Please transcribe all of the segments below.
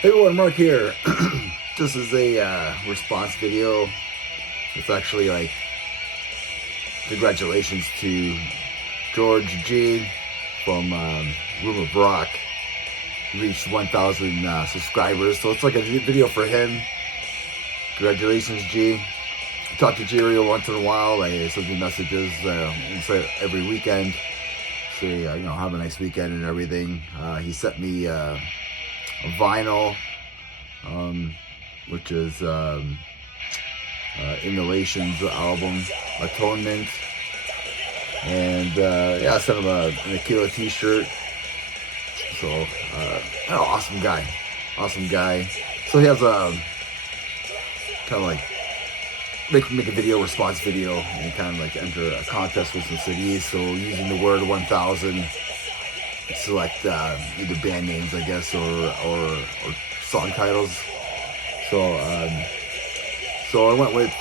Hey everyone, Mark here. This is a response video. It's actually like congratulations to George G from Room of Rock. He reached 1,000 subscribers, so it's like a video for him. Congratulations, G. I talk to Jerry once in a while. I send me messages every weekend. Say, have a nice weekend and everything. He sent me a vinyl, which is Immolation's album, Atonement. And I sent him an Aquila t-shirt. So, awesome guy. So he has a kind of like make a video, response video, and kind of like enter a contest with some CDs. So using the word 1,000, select either band names, I guess, or song titles. So I went with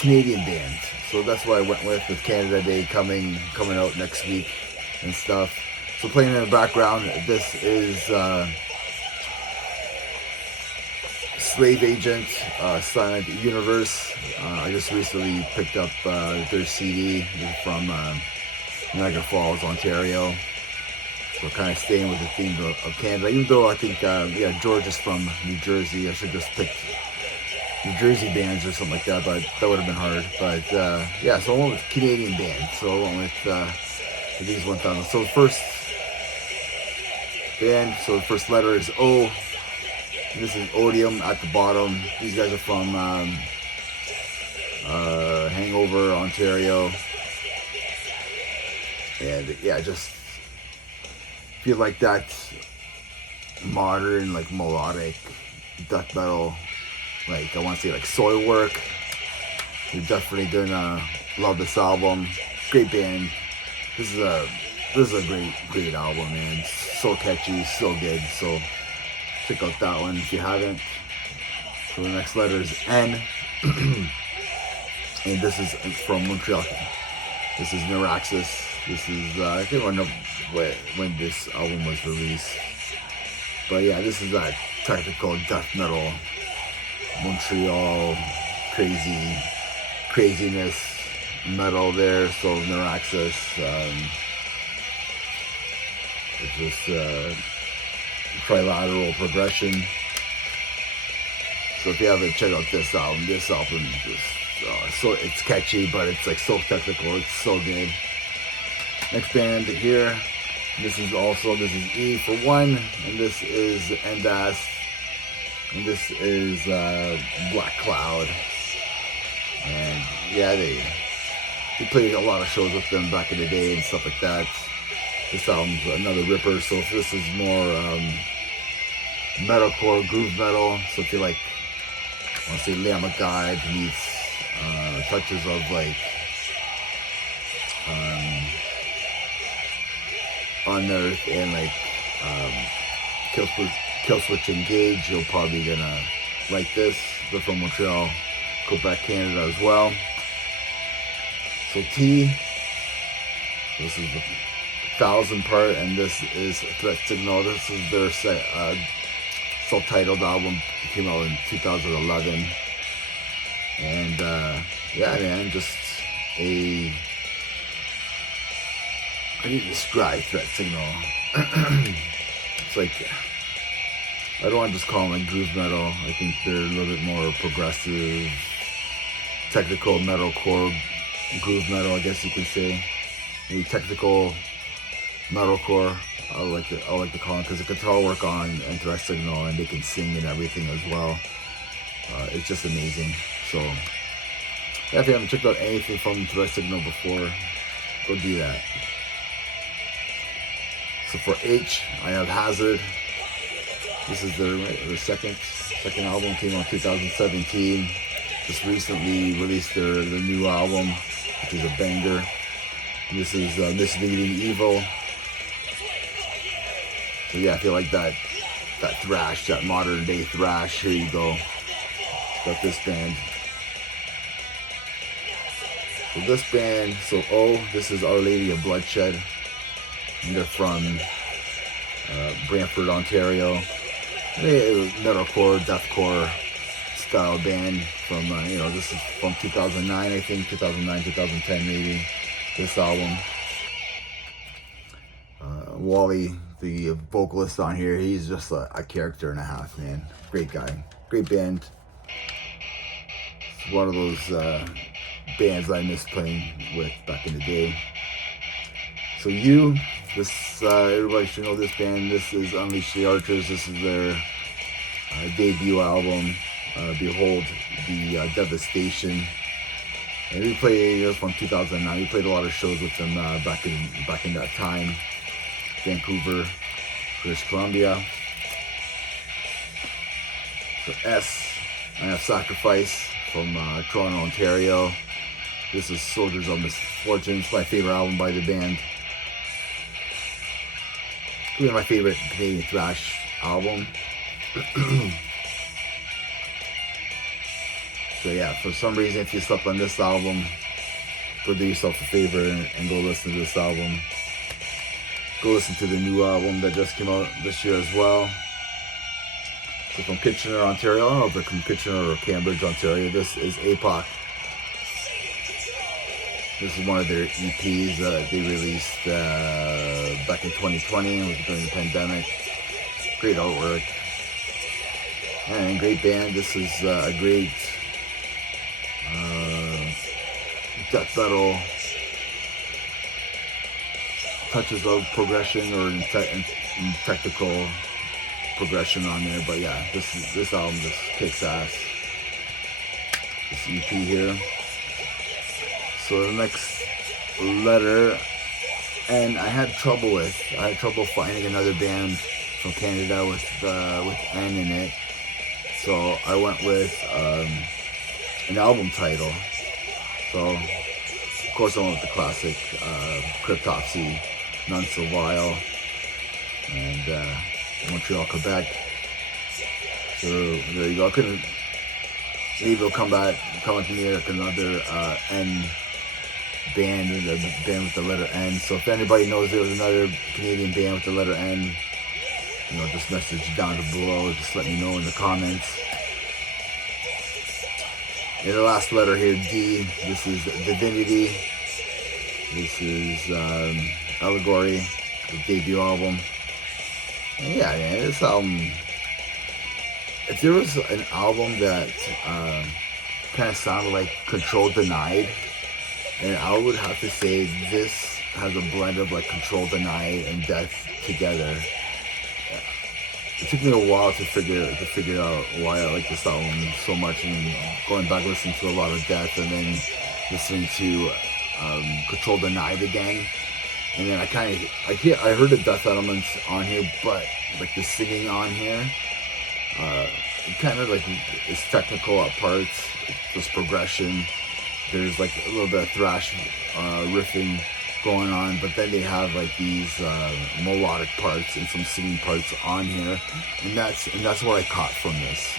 Canadian bands. So that's what I went with Canada Day coming out next week and stuff. So playing in the background, this is Slave Agent, Silent Universe. I just recently picked up their CD from Niagara Falls, Ontario. So kind of staying with the theme of Canada, even though I think, George is from New Jersey. I should just pick New Jersey bands or something like that, but that would have been hard. But so I went with Canadian bands. So I went with these 1,000. So the first band, so the first letter is O. This is Odium at the bottom. These guys are from Hangover, Ontario. And just feel like that modern, like melodic death metal, like I want to say like Soilwork. You're definitely gonna love this album. Great band. This is a great album, man. So catchy, so good. So check out that one if you haven't. So the next letter is N. And this is from Montreal. This is Neuraxis. This is, I don't know when this album was released. But yeah, this is that technical death metal, Montreal, craziness metal there. So Neuraxis, it's just trilateral progression. So if you haven't checked out this album is just, so it's catchy, but it's like so technical, it's so good. Next band here, this is E for 1, and this is Endas, and this is Black Cloud. And they played a lot of shows with them back in the day and stuff like that. This album's another ripper. So if this is more metalcore, groove metal, so if you like, I want to say Lamb of God meets touches of like Unearth and like Killswitch Engage, you're probably gonna like this. They're from Montreal, Quebec, Canada as well. So T, this is the 1,000 part, and this is Threat Signal. This is their self-titled album. It came out in 2011. And man, just I need to describe Threat Signal. It's like, I don't want to just call them like groove metal. I think they're a little bit more progressive, technical metalcore, groove metal, I guess you could say. Maybe technical metalcore, I like to call them, because the guitar work on Threat Signal, and they can sing and everything as well. It's just amazing. So if you haven't checked out anything from Threat Signal before, go do that. So for H, I have Hazard. This is their second album, came out in 2017. Just recently released their new album, which is a banger. This is Misleading Evil. So if you like that thrash, that modern day thrash, here you go. Got this band. So this band, this is Our Lady of Bloodshed. And they're from Brantford, Ontario. Metalcore, deathcore style band from, this is from 2009, I think, 2009, 2010 maybe, this album. Wally, the vocalist on here, he's just a character and a half, man. Great guy, great band. It's one of those bands I miss playing with back in the day. So everybody should know this band. This is Unleash the Archers. This is their debut album. Behold the Devastation. And we played from 2009. We played a lot of shows with them back in that time. Vancouver, British Columbia. So I have Sacrifice from Toronto, Ontario. This is Soldiers of Misfortune. It's my favorite album by the band. One of my favorite Canadian thrash album. So yeah, for some reason, if you slept on this album, go do yourself a favor and go listen to this album. Go listen to the new album that just came out this year as well. So from Kitchener, Ontario, I don't know if they're from Kitchener or Cambridge, Ontario, this is APOC. This is one of their EPs that they released back in 2020 during the pandemic. Great artwork. And great band. This is a great death metal, touches of progression or technical progression on there. But yeah, this album just kicks ass. This EP here. So the next letter, and I had trouble finding another band from Canada with N in it. So I went with an album title. So of course I went with the classic Cryptopsy, None So Vile, and Montreal, Quebec. So there you go. I couldn't. Maybe it'll come back to me like another N band, the band with the letter N. So if anybody knows there was another Canadian band with the letter N, just message down below. Just let me know in the comments. And the last letter here, D. This is Divinity. This is Allegory, the debut album. And yeah, man, this album. If there was an album that kind of sounded like Control Denied, and I would have to say this has a blend of like Control Denied and Death together. It took me a while to figure out why I like this album so much, and going back listening to a lot of Death, and then listening to Control Denied again, and then I heard the Death elements on here, but like the singing on here, it kind of like is technical at parts, just progression. There's like a little bit of thrash riffing going on, but then they have like these melodic parts and some singing parts on here, and that's what I caught from this.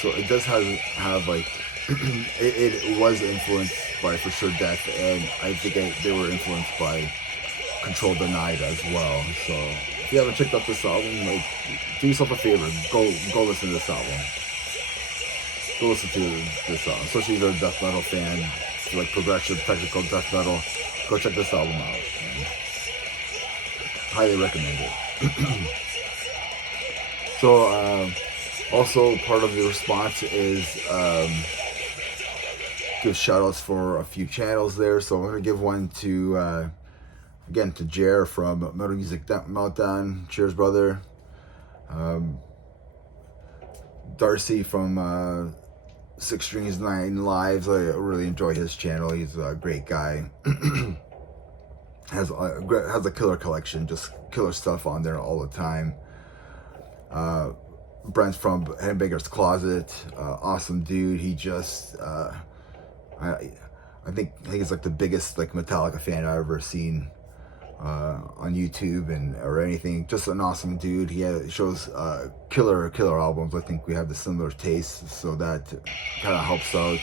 So it does have like it was influenced by for sure Death, and I think they were influenced by Control Denied as well. So if you haven't checked out this album, like, do yourself a favor, go listen to this album. Go listen to this album, especially if you're a death metal fan, if you like progressive, technical death metal. Go check this album out. Man. Highly recommend it. So, also part of the response is give shout outs for a few channels there. So I'm going to give one to, again, to Jer from Metal Music Meltdown. Cheers, brother. Darcy from 6 Strings 9 Lives. I really enjoy his channel. He's a great guy. has a killer collection, just killer stuff on there all the time. Brent's from Headbanger's Closet. Awesome dude. He just I think he's like the biggest like Metallica fan I've ever seen on YouTube or anything. Just an awesome dude. He shows killer albums. I think we have the similar tastes, so that kind of helps out.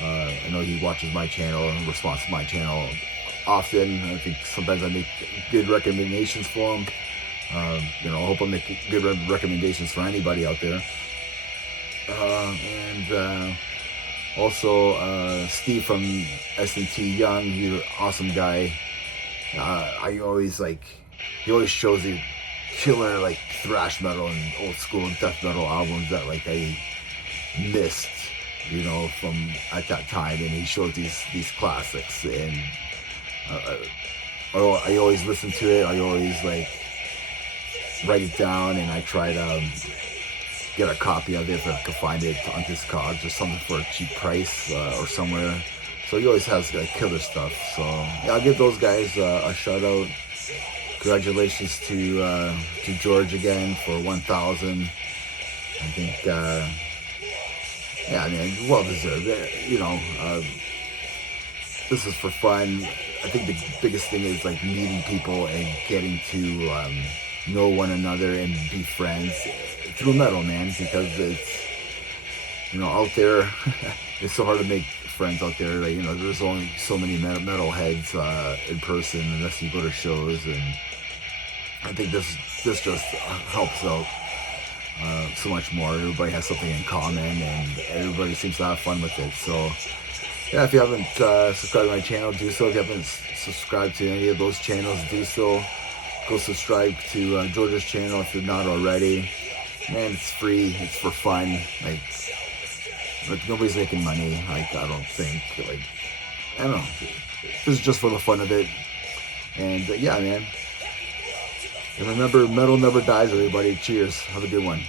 I know he watches my channel and responds to my channel often. I think sometimes I make good recommendations for him. You know, I hope I make good recommendations for anybody out there. And also Steve from S&T Young, he's an awesome guy. I always like, he always shows you killer like thrash metal and old school death metal albums that like I missed, you know, from at that time, and he shows these classics, and I always listen to it. I always like write it down, and I try to get a copy of it if I can find it on Discogs or something for a cheap price or somewhere. So he always has like killer stuff. So yeah, I'll give those guys a shout out. Congratulations to George again for 1,000. I think, yeah, I mean, well deserved. You know, this is for fun. I think the biggest thing is like meeting people and getting to know one another and be friends through metal, man. Because it's, you know, out there, it's so hard to make friends out there. Like, you know, there's only so many metal heads in person unless you go to shows, and I think this just helps out so much more. Everybody has something in common, and everybody seems to have fun with it. So yeah, if you haven't subscribed to my channel, do so. If you haven't subscribed to any of those channels, do so. Go subscribe to George's channel if you're not already. Man, it's free. It's for fun. Like nobody's making money. Like, I don't think. Like, I don't know. This is just for the fun of it. And yeah, man. And remember, metal never dies, everybody. Cheers. Have a good one.